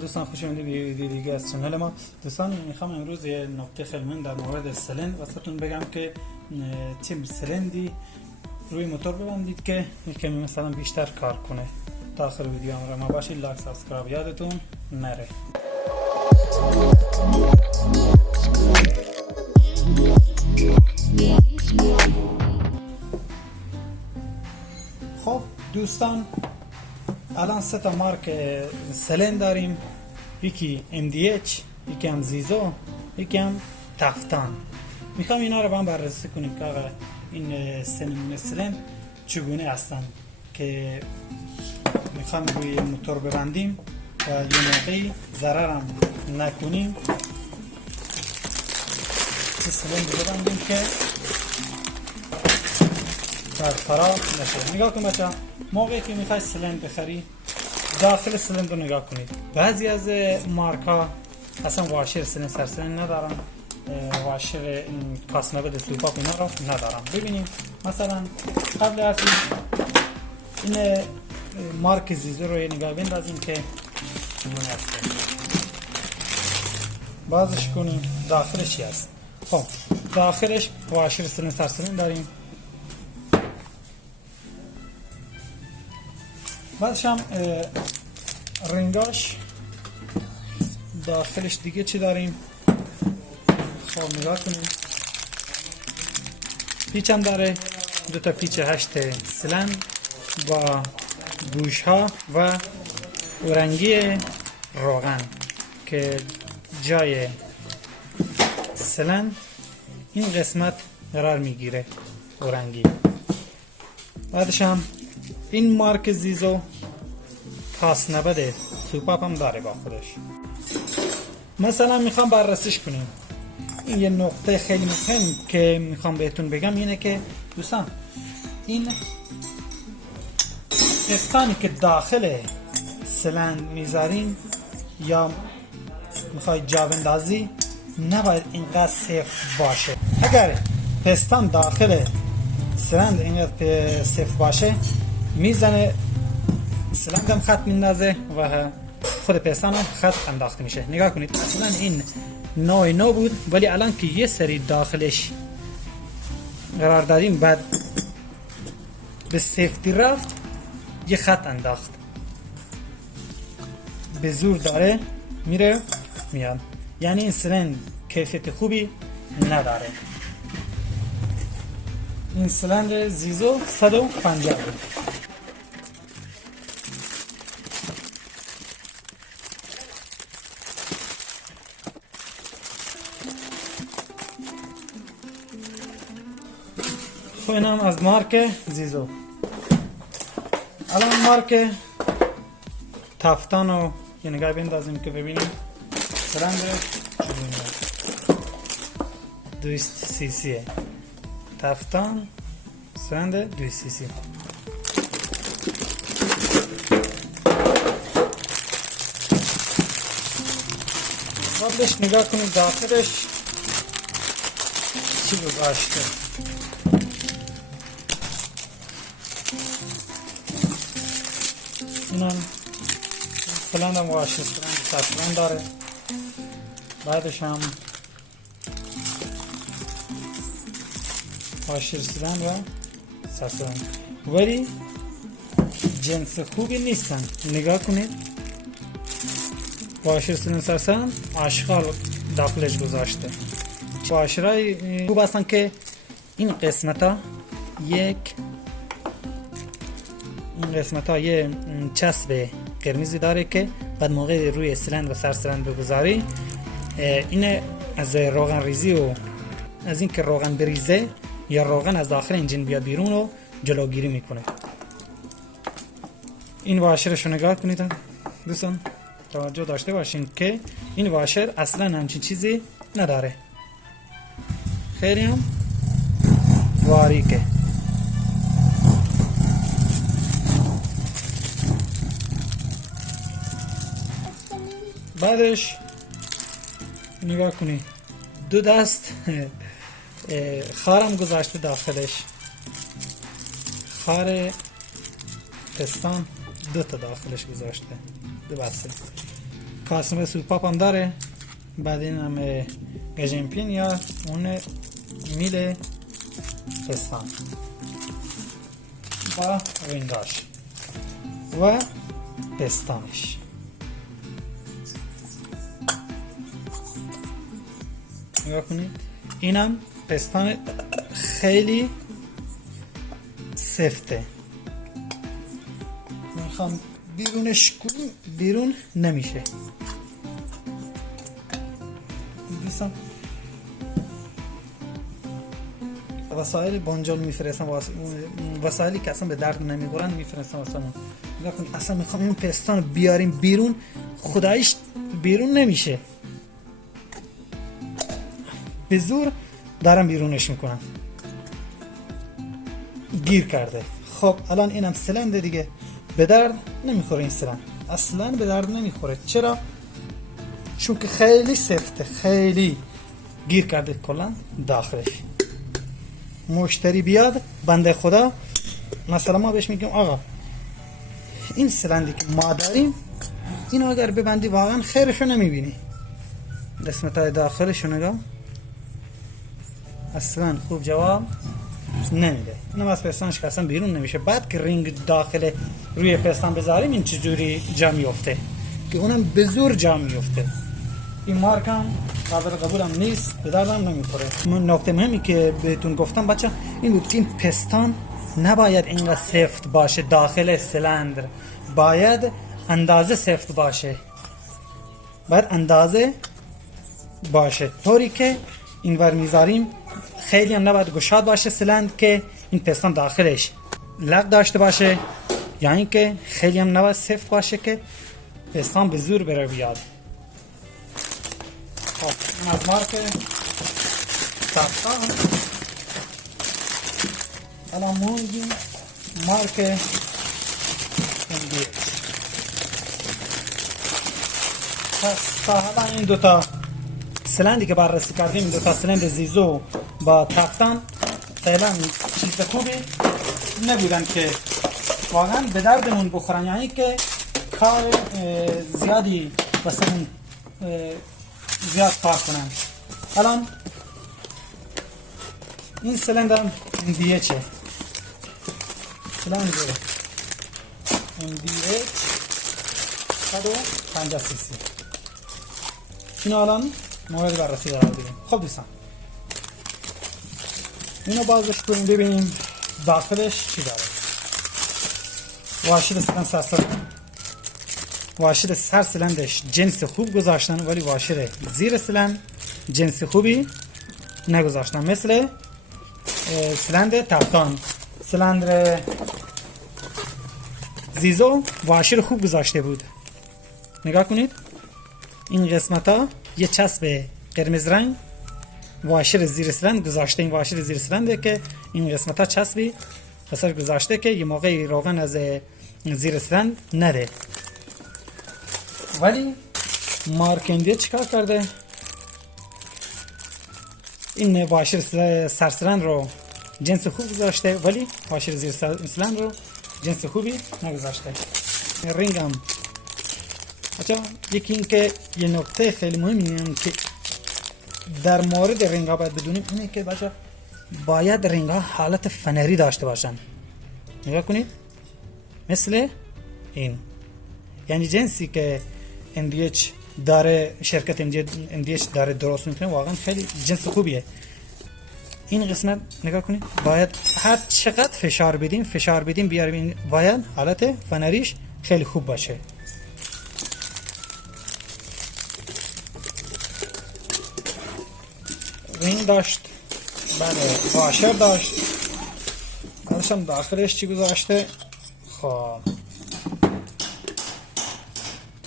دوستان، خوش آمدید به ویدیو دیگه از چنل ما. دوستان میخوام امروز یه نکته خیلی مهم در مورد سلند واسهتون بگم که چه سلندی روی موتور ببندید که کمی مثلا بیشتر کار کنه. تا آخر ویدیو همراه ما باشید. لایک سابسکرایب یادتون نره. خب دوستان، الان سه تا مارک سلند داریم، یکی MDH، یکی هم زیزو، یکی هم تفتان. میخوام اینا رو با هم بررسی کنیم که آقا این سلند چگونه هستن که میخوام روی موتور ببندیم و یه موقعی ضرر هم نکنیم. این سلند ببندیم که خراب نشه. نگاه کن بچه، موقعی که میخوای سلند بخری داخل سلند رو نگاه کنید. بعضی از مارک ها اصلا واشر سلند سر سلند ندارن، واشر کاسنبه سوپاپ اینا رو ندارن. ببینیم مثلا قبل از این مارک زیزو رو یه نگاه بندازیم که چگونه هست. بازش کنیم داخلش چی هست. خب داخلش واشر سلند سر سلند داریم. بعدش هم رنگاش داخلش دیگه چی داریم. خب نگاه کنیم، پیچ هم داره، دوتا پیچ 8 سلند با گوش ها و اورنگی روغن که جای سلند این قسمت قرار میگیره، اورنگی. بعدش هم این مارک زیزو کاسنبه سوپاپ هم داره با خودش. مثلا میخوام بررسیش کنیم. این یه نقطه خیلی مهم که میخوام بهتون بگم اینه که دوستان، این پستانی که داخل سلند میذارین یا میخوای جا بندازی نباید اینقدر سفت باشه. اگر پستان داخل سلند اینقدر سفت باشه میزنه سلند هم خط میندازه و خود پستان هم خط انداخته میشه. نگاه کنید، اصلا این نو بود ولی الان که یه سری داخلش قرار دادیم بعد به سیفتی رفت یه خط انداخت، به زور داره میره میاد. یعنی این سلند کیفیت خوبی نداره. این سلند زیزو 150 بود. خب این هم از مارک زیزو. الان مارک تفتان رو یه نگاه بندازیم که ببینیم سلند 200 سی سیه. تفتان سلند 200 سی سی. قبلش نگاه کنید داخلش چی گذاشته. اینم سلند هم واشر سلند داره. بعدش هم واشر سلند و سلند، ولی جنس خوبی نیستن. نگاه کنید واشر سلند سلند آشغال داخلش گذاشته. واشرهای خوب هستن که این قسمت ها یه چسب قرمزی داره که بعد موقع روی سلند و سر سلند بگذاری این از روغن ریزی و از این که روغن بریزه یا روغن از داخل انجین بیاد بیرون رو جلوگیری میکنه. این واشرش رو نگاه کنید دوستان، توجه داشته باشین که این واشر اصلا همچین چیزی نداره، خیلی هم باریکه. بعدش نگاه کنی دو دست خارم گذاشته داخلش، خار پستان دو تا داخلش گذاشته، دو بسته. کاسمه سوپاپ هم داره. بعد این هم گژنپین یا اون میل پستان با رنگاش و پستانش. نگاه کنید اینم پستان خیلی سفته. میخوام بیرونش کنیم بیرون نمیشه. دیدم وسایل بانجال میفرستم، وسایلی که اصلا به درد نمیخورن میفرستم واسمون. نگاه کن اصلا میخوام این پستان بیاریم بیرون، خداییش بیرون نمیشه، به زور دارم بیرونش میکنم، گیر کرده. خب الان اینم سلنده دیگه، به درد نمیخوره این سلند، اصلا به درد نمیخوره. چرا؟ چون که خیلی سفته، خیلی گیر کرده کلا داخلش. مشتری بیاد بنده خدا مثلا ما بهش میگیم آقا این سلندی که ما داریم اینو اگر ببندی واقعا خیرشو نمیبینی. قسمت های داخلشو نگاه، اصلا خوب جواب نمیده. اینم از پستانش که اصلا بیرون نمیشه. بعد که رینگ داخل روی پستان بذاریم این چجوری جا میفته که اونم به زور جا میفته. این مارک هم قابل قبولم نیست، به دردم نمیخوره. من نکته مهمی که بهتون گفتم بچه این بود که این پستان نباید اینقدر سفت باشه. داخل سلندر باید اندازه سفت باشه، باید اندازه باشه طوری که اینور میذاریم خیلی هم نباید گشاد باشه سلند که این پستان داخلش لق داشته باشه، یعنی که خیلی هم نباید سفت باشه که پستان به زور بره بیاد. خب این از مارک تافتان. الان موندیم مارک اندیش. پس تا حالا این دوتا سلندی که بررسی کردیم، این دوتا سلند زیزو با تافتان فعلا چیز خوبی نبودن که واقعا به دردمون بخورن، یعنی که کار زیادی واسمون زیاد کار کنن. الان این سلند هم MDH سلند MDH 150 cc. اینو الان مورد بررسی قرار بدیم. خب دوستان اینو بازش کنیم ببینیم داخلش چی داره. واشر سلند سرسلند، واشر سر سلندش جنس خوب گذاشتن ولی واشر زیر سلند جنس خوبی نگذاشتن، مثل سلند تافتان. سلند زیزو واشر خوب گذاشته بود. نگاه کنید این قسمت ها یه چسب قرمز رنگ واشر زیر سلند گذاشته. این واشر زیر سلنده که این قسمت ها چسبی بسر گذاشته که یه موقعی روغن از زیر سلند نده. ولی مارکندیه چیکار کرده؟ این واشر سرسلند رو جنس خوب گذاشته ولی واشر زیر سلند رو جنس خوبی نگذاشته. رینگ هم یکی این که یه نکته خیلی مهمی که در مورد رینگ ها باید بدونیم اینه که بچه باید رینگ ها حالت فنری داشته باشن. نگاه کنید مثل این، یعنی جنسی که MDH داره، شرکت MDH داره درست میکنه واقعا خیلی جنس خوبیه. این قسمت نگاه کنید باید هر چقدر فشار بدیم بیاریم، باید حالت فنریش خیلی خوب باشه. رینگ داشت، بله واشر داشت، بعدش هم داخلش چی گذاشته. خب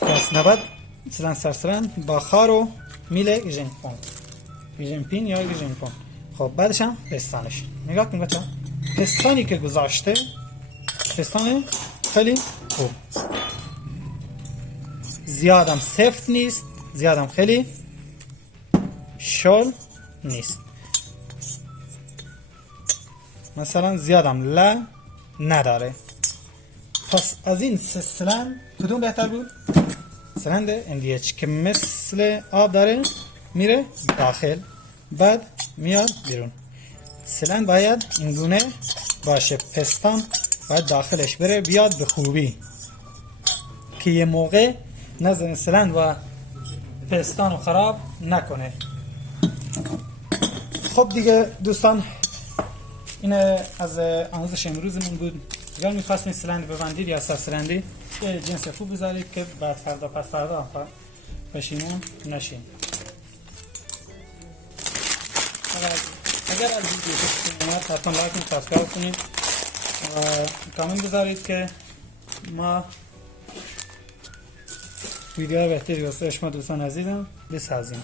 پس نباید سلند سرسلند با خار و میل گژنپین یا گژنپین. خب بعدش هم پستانش نگاه کن بچه، پستانی که گذاشته پستان خیلی خوب، زیادم سفت نیست، زیادم خیلی شل نیست، مثلا زیادم ل نداره. پس از این سه سلند کدوم بهتر بود؟ سلند اندیچ که مثل آب داره میره داخل بعد میاد بیرون. سلند باید این گونه باشه، پستان باید داخلش بره بیاد به خوبی که یه موقع نزن سلند و پستان رو خراب نکنه. خب دیگه دوستان این از آموزش امروزمون بود. اگر میخواستین سلند ببندید یا سر سلندی یه جنس خوب بذارید که بعد فردا پس فردا پشیمون نشین. اگر از ویدیو خوشتون اومد حتما لایک و سابسکرایب کنید و کامنت بذارید که ما ویدیو بهتری واسه شما دوستان عزیزم بسازیم.